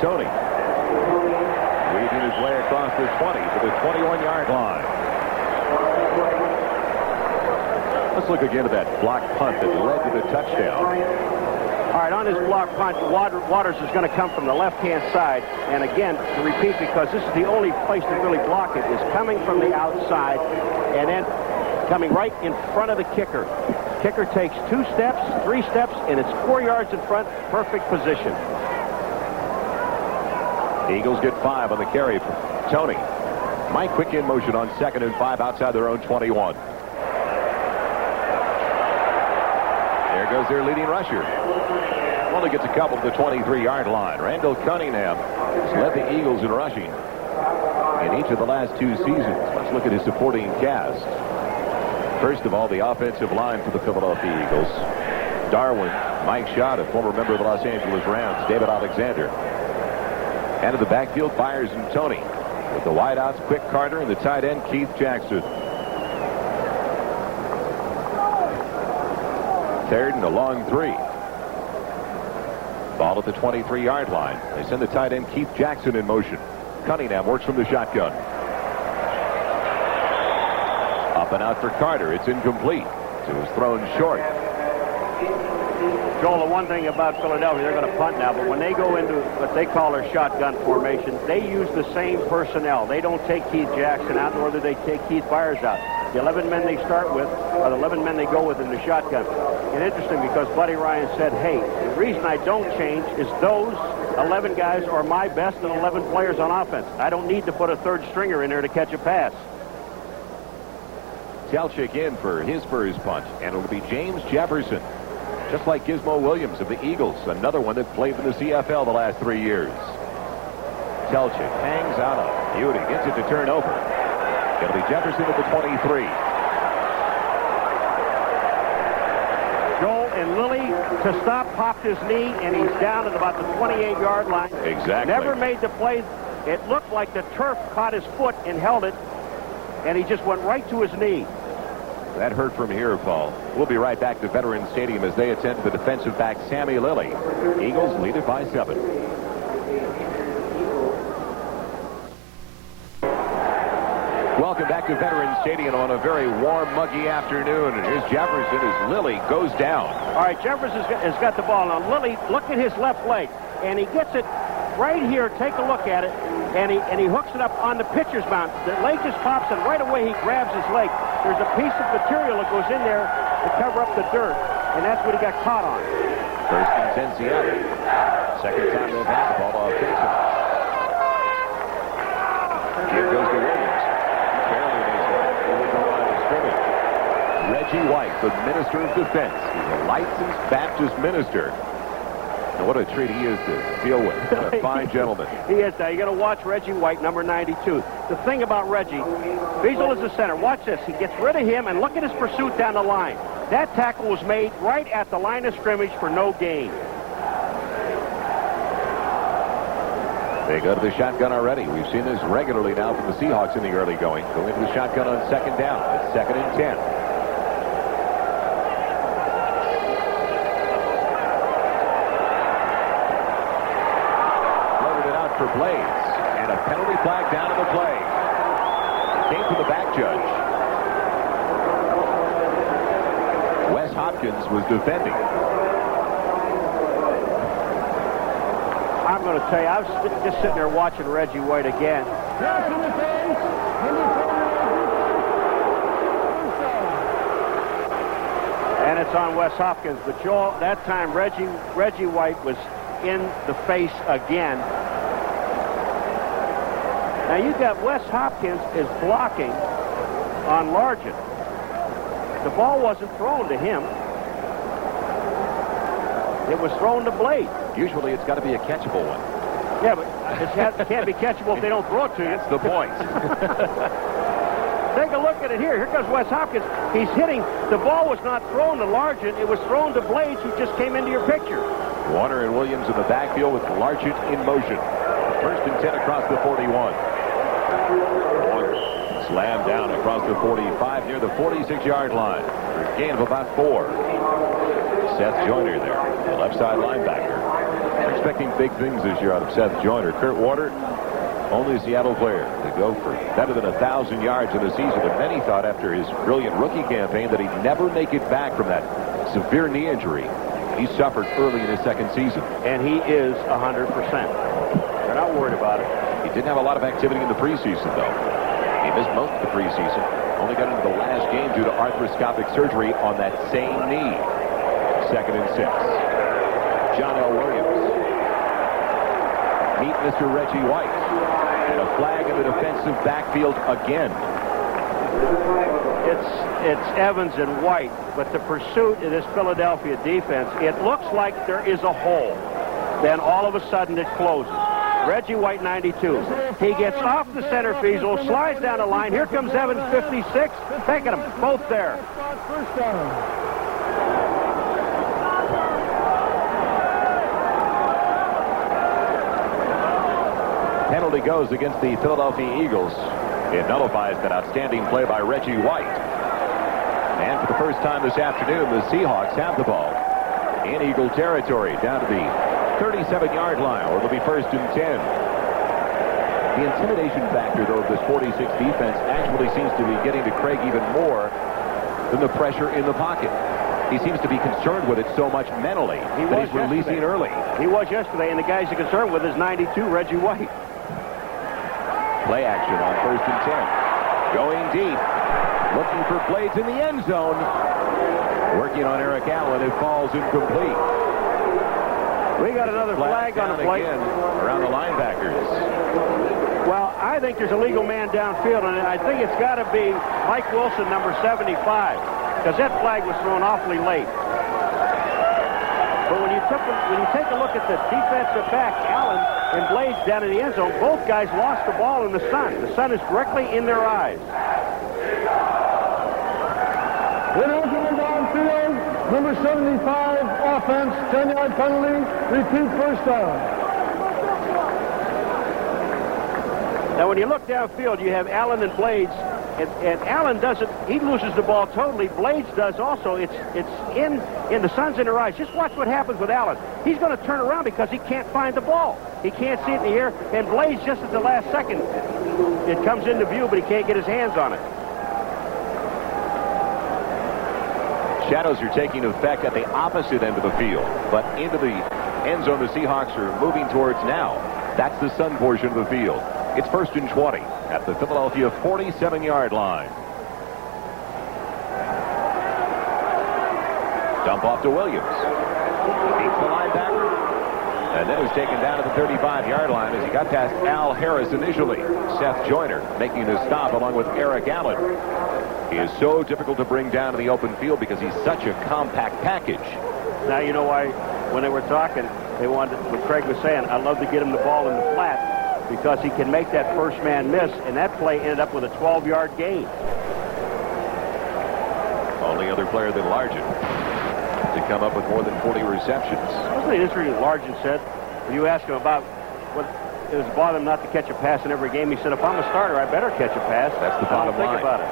Tony. Weaving his way across the 20 to the 21-yard line. Let's look again at that block punt that led to the touchdown. All right, on his block punt, Waters is going to come from the left-hand side. And again, to repeat, because this is the only place to really block it, is coming from the outside and then coming right in front of the kicker. Kicker takes 2 steps, 3 steps, and it's 4 yards in front. Perfect position. The Eagles get 5 on the carry from Tony. Mike quick in motion on 2nd and 5 outside their own 21. There goes their leading rusher. Only gets a couple to the 23-yard line. Randall Cunningham has led the Eagles in rushing in each of the last 2 seasons. Let's look at his supporting cast. First of all, the offensive line for the Philadelphia Eagles. Darwin, Mike Schott, a former member of the Los Angeles Rams, David Alexander. And in the backfield, Byers and Tony. With the wideouts, Quick Carter, and the tight end, Keith Jackson. 3rd and a long 3. Ball at the 23-yard line. They send the tight end, Keith Jackson, in motion. Cunningham works from the shotgun. Up and out for Carter. It's incomplete. It was thrown short. Joel, the one thing about Philadelphia, they're going to punt now, but when they go into what they call their shotgun formation, they use the same personnel. They don't take Keith Jackson out, nor do they take Keith Byers out. The 11 men they start with are the 11 men they go with in the shotgun. And interesting, because Buddy Ryan said, hey, the reason I don't change is those 11 guys are my best and 11 players on offense. I don't need to put a 3rd stringer in there to catch a pass. Seattle in for his first punt, and it'll be James Jefferson. Just like Gizmo Williams of the Eagles, another one that played in the CFL the last 3 years. Telchik hangs out on beauty, gets it to turn over. It'll be Jefferson at the 23. Joel and Lilly to stop popped his knee, and he's down at about the 28-yard line. Exactly. Never made the play. It looked like the turf caught his foot and held it, and he just went right to his knee. That hurt from here, Paul. We'll be right back to Veterans Stadium as they attend to the defensive back, Sammy Lilly. Eagles lead it by 7. Welcome back to Veterans Stadium on a very warm, muggy afternoon. And here's Jefferson as Lilly goes down. All right, Jefferson has got the ball. Now, Lilly, look at his left leg. And he gets it right here. Take a look at it. And he hooks it up on the pitcher's mound. The leg just pops, and right away he grabs his leg. There's a piece of material that goes in there to cover up the dirt, and that's what he got caught on. First and 10 Seattle. Second time they've had the ball offensive. Here goes to Williams. Barely makes it over the line of scrimmage. Reggie White, the Minister of Defense. He's a licensed Baptist minister. And what a treat he is to deal with. What a fine gentleman. He is. Now, you got to watch Reggie White, number 92. The thing about Reggie, Beazle is the center. Watch this. He gets rid of him, and look at his pursuit down the line. That tackle was made right at the line of scrimmage for no gain. They go to the shotgun already. We've seen this regularly now from the Seahawks in the early going. Go into the shotgun on 2nd down. It's 2nd and 10. For Blades, and a penalty flag down to the play. It came from the back judge. Wes Hopkins was defending. I'm going to tell you, I was just sitting there watching Reggie White again. And it's on Wes Hopkins. But Joel, that time Reggie White was in the face again. Now you got Wes Hopkins is blocking on Largent. The ball wasn't thrown to him. It was thrown to Blade. Usually it's got to be a catchable one. Yeah, but it can't be catchable if they don't throw it to you. That's the point. Take a look at it here. Here comes Wes Hopkins. He's hitting. The ball was not thrown to Largent. It was thrown to Blades, who just came into your picture. Warner and Williams in the backfield with Largent in motion. 1st and 10 across the 41. Slammed down across the 45 near the 46-yard line for a gain of about 4. Seth Joyner there, the left side linebacker. expecting big things this year out of Seth Joyner. Kurt Warner, only a Seattle player to go for better than 1,000 yards in a season. And many thought after his brilliant rookie campaign that he'd never make it back from that severe knee injury he suffered early in his second season. And he is 100%. They're not worried about it. He didn't have a lot of activity in the preseason, though. He missed most of the preseason. Only got into the last game due to arthroscopic surgery on that same knee. 2nd and 6. John L. Williams. Meet Mr. Reggie White. And a flag in the defensive backfield again. It's Evans and White, but the pursuit of this Philadelphia defense, it looks like there is a hole. Then all of a sudden it closes. Reggie White, 92. He gets off the center field, slides down the line. Here comes Evans, 56. Taking them both there. First down. Penalty goes against the Philadelphia Eagles. It nullifies that outstanding play by Reggie White. And for the first time this afternoon, the Seahawks have the ball in Eagle territory down to the 37-yard line, where it'll be 1st and 10. The intimidation factor, though, of this 46 defense actually seems to be getting to Craig even more than the pressure in the pocket. He seems to be concerned with it so much mentally that he's releasing early. He was yesterday, and the guy he's concerned with is 92, Reggie White. Play action on 1st and 10. Going deep. Looking for Blades in the end zone. Working on Eric Allen. It falls incomplete. We got another flag on the play. Again around the linebackers. Well, I think there's a legal man downfield, and I think it's got to be Mike Wilson, number 75, because that flag was thrown awfully late. But when you take a look at the defensive back, Allen and Blades down in the end zone, both guys lost the ball in the sun. The sun is directly in their eyes. Ineligible downfield, number 75, offense, 10-yard penalty, repeat first down. Now, when you look downfield, you have Allen and Blades, and Allen doesn't, he loses the ball totally. Blades does also. It's in the sun's in their eyes. Just watch what happens with Allen. He's going to turn around because he can't find the ball. He can't see it in the air, and Blades, just at the last second, it comes into view, but he can't get his hands on it. Shadows are taking effect at the opposite end of the field, but into the end zone the Seahawks are moving towards now. That's the sun portion of the field. It's 1st and 20 at the Philadelphia 47-yard line. Dump off to Williams. Beats the linebacker. And then was taken down at the 35-yard line as he got past Al Harris initially. Seth Joyner making the stop along with Eric Allen. He is so difficult to bring down in the open field because he's such a compact package. Now you know why when they were talking, they wanted, what Craig was saying, I'd love to get him the ball in the flat because he can make that first man miss, and that play ended up with a 12-yard gain. Only other player than Largent to come up with more than 40 receptions. Wasn't it interesting what Largent said? When you asked him about what it was bothering him not to catch a pass in every game, he said, if I'm a starter, I better catch a pass. That's the bottom line. Think about it.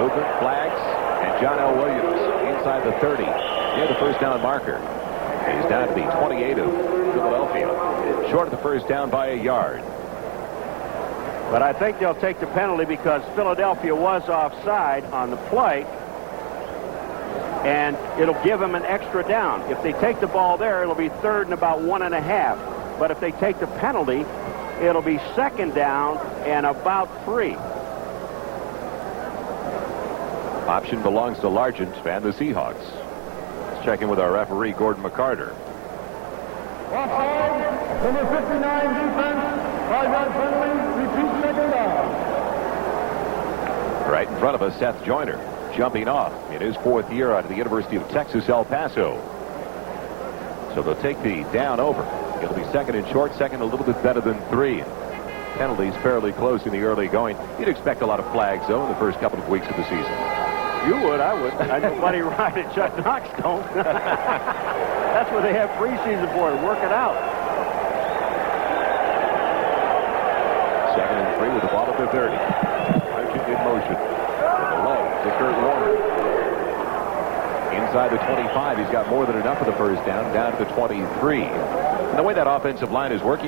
Movement, flags, and John L. Williams inside the 30 near the first down marker. He's down to the 28 of Philadelphia, short of the first down by a yard. But I think they'll take the penalty because Philadelphia was offside on the play, and it'll give them an extra down. If they take the ball there, it'll be 3rd and about 1.5. But if they take the penalty, it'll be 2nd down and about 3. Option belongs to Largent and the Seahawks. Let's check in with our referee, Gordon McCarter. Offside, number 59 defense, 5-yard penalty, repeat 2nd down. Right in front of us, Seth Joyner jumping off in his 4th year out of the University of Texas, El Paso. So they'll take the down over. It'll be 2nd and short, 2nd a little bit better than 3. Penalties fairly close in the early going. You'd expect a lot of flags, though, in the first couple of weeks of the season. You would, I would. I know Buddy Ryan and Chuck Knox don't. That's what they have preseason for, to work it out. 2nd and 3 with the ball at the 30. Largent in motion. With the low to Kurt Warner. Inside the 25, he's got more than enough of the first down to the 23. And the way that offensive line is working,